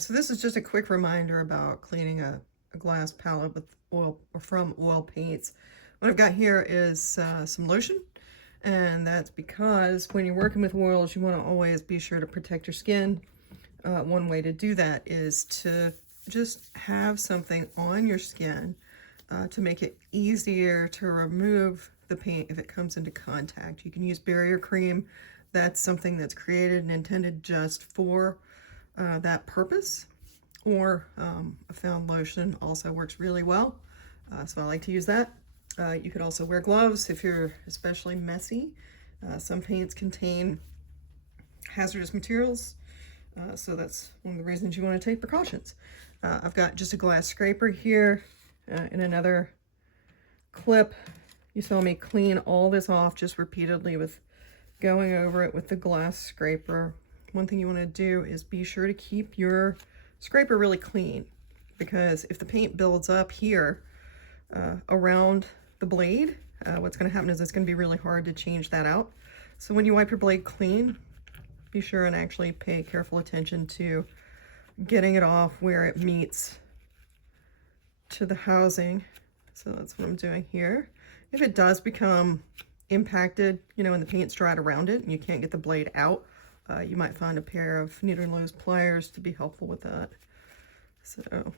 so this is just a quick reminder about cleaning a glass palette with oil or from oil paints. What I've got here is some lotion, and that's because when you're working with oils, you want to always be sure to protect your skin. One way to do that is to just have something on your skin to make it easier to remove the paint if it comes into contact. You can use barrier cream. That's something that's created and intended just for that purpose, or a found lotion also works really well, so I like to use that. You could also wear gloves if you're especially messy. Some paints contain hazardous materials, so that's one of the reasons you want to take precautions. I've got just a glass scraper here in another clip. You saw me clean all this off just repeatedly with going over it with the glass scraper. One thing you want to do is be sure to keep your scraper really clean, because if the paint builds up here around the blade, what's going to happen is it's going to be really hard to change that out. So when you wipe your blade clean, be sure and actually pay careful attention to getting it off where it meets to the housing. So that's what I'm doing here. If it does become impacted, you know, and the paint's dried around it and you can't get the blade out, you might find a pair of needle nose pliers to be helpful with that. So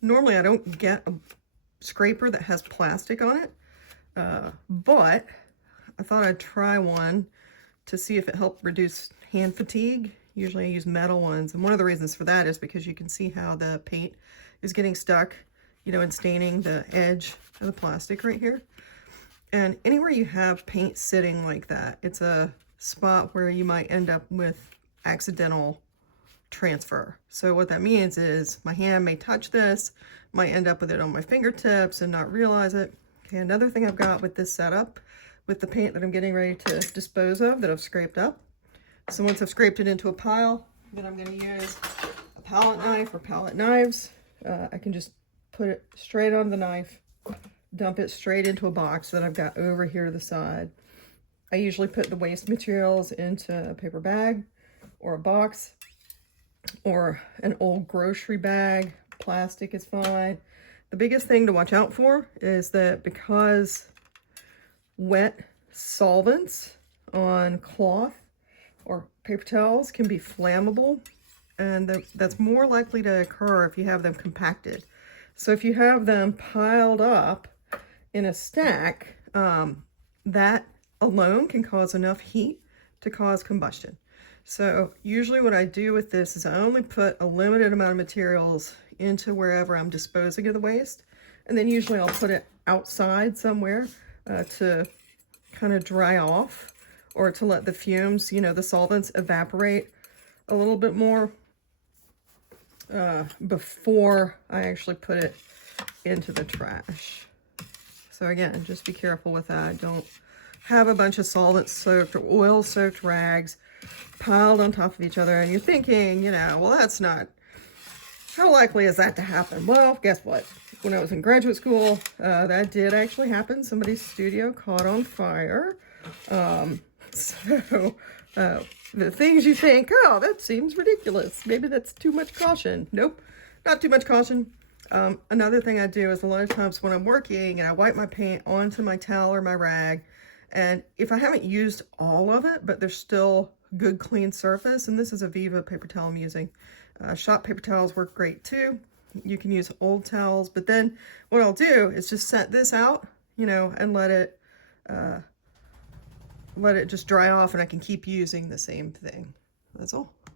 normally I don't get a scraper that has plastic on it, but I thought I'd try one to see if it helped reduce hand fatigue. Usually I use metal ones, and one of the reasons for that is because you can see how the paint is getting stuck, you know, and staining the edge of the plastic right here. And anywhere you have paint sitting like that, it's a spot where you might end up with accidental transfer. So what that means is my hand may touch this, might end up with it on my fingertips and not realize it. Okay, another thing I've got with this setup, with the paint that I'm getting ready to dispose of that I've scraped up. So once I've scraped it into a pile, then I'm going to use a palette knife or palette knives. I can just put it straight on the knife, dump it straight into a box that I've got over here to the side. I usually put the waste materials into a paper bag or a box or an old grocery bag. Plastic is fine. The biggest thing to watch out for is that because wet solvents on cloth or paper towels can be flammable, and that's more likely to occur if you have them compacted. So if you have them piled up in a stack, that alone can cause enough heat to cause combustion. So usually what I do with this is I only put a limited amount of materials into wherever I'm disposing of the waste, and then usually I'll put it outside somewhere to kind of dry off, or to let the fumes, you know, the solvents evaporate a little bit more before I actually put it into the trash. So again, just be careful with that. Don't have a bunch of solvent-soaked or oil-soaked rags piled on top of each other, and you're thinking, you know, well, that's not, how likely is that to happen? Well, guess what? When I was in graduate school, that did actually happen. Somebody's studio caught on fire. So the things you think, oh, that seems ridiculous, maybe that's too much caution. Nope, not too much caution. Another thing I do is a lot of times when I'm working and I wipe my paint onto my towel or my rag, and if I haven't used all of it, but there's still good clean surface, and this is a Viva paper towel I'm using. Shop paper towels work great too. You can use old towels, but then what I'll do is just set this out, you know, and let it just dry off, and I can keep using the same thing. That's all.